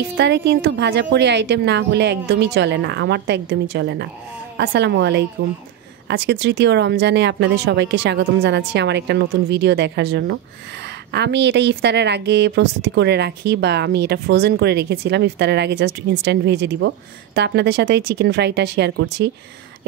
ইফতারে কিন্তু ভাজাপুরি আইটেম না হলে একদমই চলে না, আমার তো একদমই চলে না। আসসালামু আলাইকুম। আজকে তৃতীয় রমজানে আপনাদের সবাইকে স্বাগতম জানাচ্ছি আমার একটা নতুন ভিডিও দেখার জন্য। আমি এটা ইফতারের আগে প্রস্তুতি করে রাখি, বা আমি এটা ফ্রোজেন করে রেখেছিলাম, ইফতারের আগে জাস্ট ইনস্ট্যান্ট ভেজে দিব। তো আপনাদের সাথে এই চিকেন ফ্রাইটা শেয়ার করছি।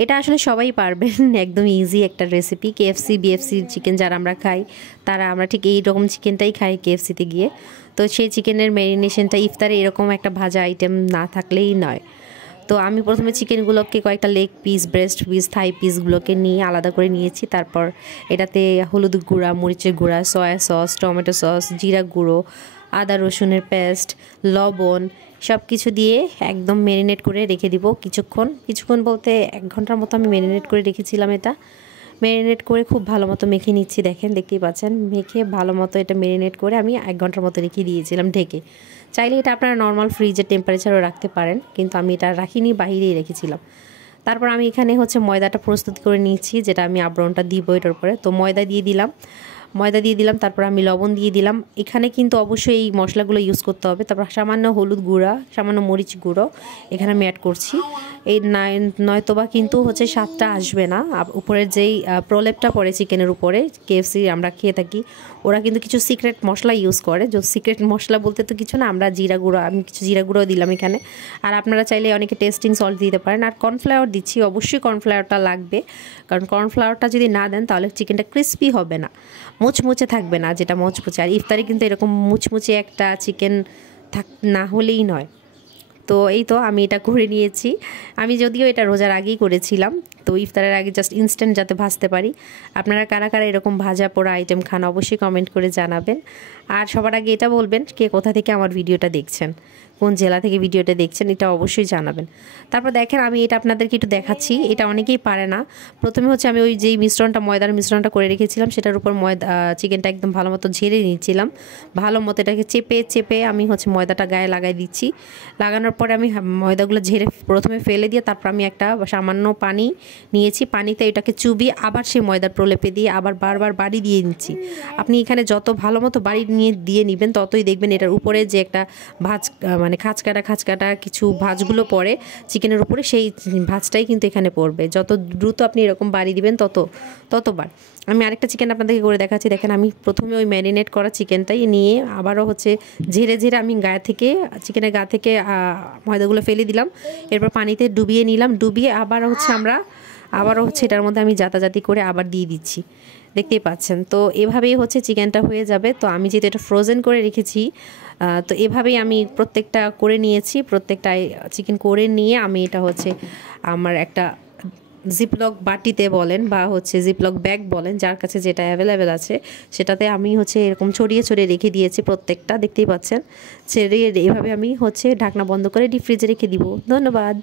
এটা আসলে সবাই পারবেন, একদম ইজি একটা রেসিপি। কেএফসি বিএফসি চিকেন যারা আমরা খাই, তারা আমরা ঠিক এই রকম চিকেনটাই খাই কেএফসিতে গিয়ে। তো সেই চিকেনের ম্যারিনেশনটা ইফতারে এরকম একটা ভাজা আইটেম না থাকলেই নয়। তো আমি প্রথমে চিকেনগুলোকে কয়েকটা লেগ পিস, ব্রেস্ট পিস, থাই পিসগুলোকে নিয়ে আলাদা করে নিয়েছি। তারপর এটাতে হলুদ গুঁড়া, মরিচের গুঁড়া, সয়া সস, টমেটো সস, জিরা গুঁড়ো, আদা রসুনের পেস্ট, লবণ সব কিছু দিয়ে একদম ম্যারিনেট করে রেখে দিব কিছুক্ষণ বলতে 1 ঘন্টার মতো আমি ম্যারিনেট করে রেখেছিলাম। এটা ম্যারিনেট করে খুব ভালো মতো মেখে নিচ্ছি, দেখতেই পাচ্ছেন। মেখে ভালো মতো এটা ম্যারিনেট করে আমি 1 ঘন্টার মতো রেখে দিয়েছিলাম ঢেকে। চাইলে এটা আপনারা নর্মাল ফ্রিজের টেম্পারেচারও রাখতে পারেন, কিন্তু আমি এটা রাখিনি, বাহিরেই রেখেছিলাম। তারপর আমি এখানে ময়দাটা প্রস্তুত করে নিয়েছি, যেটা আমি আবরণটা দিব এটার উপরে। তো ময়দা দিয়ে দিলাম, তারপর আমি লবণ দিয়ে দিলাম। এখানে কিন্তু অবশ্যই এই মশলাগুলো ইউজ করতে হবে। তারপর সামান্য হলুদ গুঁড়া, সামান্য মরিচ গুঁড়ো এখানে আমি অ্যাড করছি। এই নয়তোবা কিন্তু স্বাদটা আসবে না। উপরের যেই প্রলেপটা পড়ে চিকেনের উপরে, কেএফসি আমরা খেয়ে থাকি, ওরা কিন্তু কিছু সিক্রেট মশলা ইউজ করে। যে সিক্রেট মশলা বলতে তো কিছু না, আমরা আমি কিছু জিরা গুঁড়ো দিলাম এখানে। আর আপনারা চাইলে অনেকে টেস্টিং সল্ট দিতে পারেন। আর কর্নফ্লাওয়ার দিচ্ছি, অবশ্যই কর্নফ্লাওয়ারটা লাগবে, কারণ কর্নফ্লাওয়ারটা যদি না দেন তাহলে চিকেনটা ক্রিস্পি হবে না, মুচমুচে থাকবে না, যেটা মুচমুচে। আর ইফতারে কিন্তু এরকম মুচমুচে একটা চিকেন না হলেই নয়। তো এই তো আমি এটা করে নিয়েছি। আমি যদিও এটা রোজার আগেই করেছিলাম, তো ইফতারের আগে জাস্ট ইনস্ট্যান্ট যাতে ভাজতে পারি। আপনারা কারা কারা এরকম ভাজা পোড়া আইটেম খান অবশ্যই কমেন্ট করে জানাবেন। আর সবার আগে এটা বলবেন কে কোথা থেকে আমার ভিডিওটা দেখছেন, কোন জেলা থেকে ভিডিওটা দেখছেন, এটা অবশ্যই জানাবেন। তারপর দেখেন আমি এটা আপনাদেরকে একটু দেখাচ্ছি। এটা অনেকেই পারে না। প্রথমে আমি ওই যেই মিশ্রণটা, ময়দার মিশ্রণটা করে রেখেছিলাম, সেটার উপর চিকেনটা একদম ভালো মতো ঝেড়ে নিচ্ছিলাম। ভালো মতো এটাকে চেপে আমি ময়দাটা গায়ে লাগাই দিচ্ছি। লাগানোর পরে আমি ময়দাগুলো ঝেড়ে প্রথমে ফেলে দিয়ে তারপর আমি একটা সামান্য পানি নিয়েছি। পানিতে এটাকে চুবিয়ে আবার সেই ময়দার প্রলেপে দিয়ে আবার বারবার বাড়ি দিয়ে নিচ্ছি। আপনি এখানে যত ভালো মতো বাড়ি দিয়ে নেবেন, ততই দেখবেন এটার উপরে যে একটা খাঁচকাটা কিছু ভাঁজগুলো পড়ে চিকেনের উপরে, সেই ভাঁজটাই কিন্তু এখানে পড়বে। যত দ্রুত আপনি এরকম বাড়ি দিবেন ততবার। আমি আরেকটা চিকেন আপনাদেরকে করে দেখাচ্ছি। দেখেন আমি প্রথমে ওই ম্যারিনেট করা চিকেনটাই নিয়ে আবারও ঝেড়ে আমি চিকেনের গা থেকে ময়দাগুলো ফেলে দিলাম। এরপর পানিতে ডুবিয়ে নিলাম, ডুবিয়ে আবারও এটার মধ্যে আমি জাতাজাতি করে আবার দিয়ে দিচ্ছি, দেখতেই পাচ্ছেন। তো এভাবেই চিকেনটা হয়ে যাবে। তো আমি যেহেতু এটা ফ্রোজেন করে রেখেছি, তো এভাবেই আমি প্রত্যেকটা করে নিয়েছি। প্রত্যেকটা চিকেন করে নিয়ে আমি এটা আমার একটা জিপলক বাটিতে বলেন বা জিপলক ব্যাগ বলেন, যার কাছে যেটা অ্যাভেলেবেল আছে, সেটাতে আমি এরকম ছড়িয়ে রেখে দিয়েছি প্রত্যেকটা, দেখতেই পাচ্ছেন। এভাবে আমি ঢাকনা বন্ধ করে ডিপ ফ্রিজে রেখে দিব। ধন্যবাদ।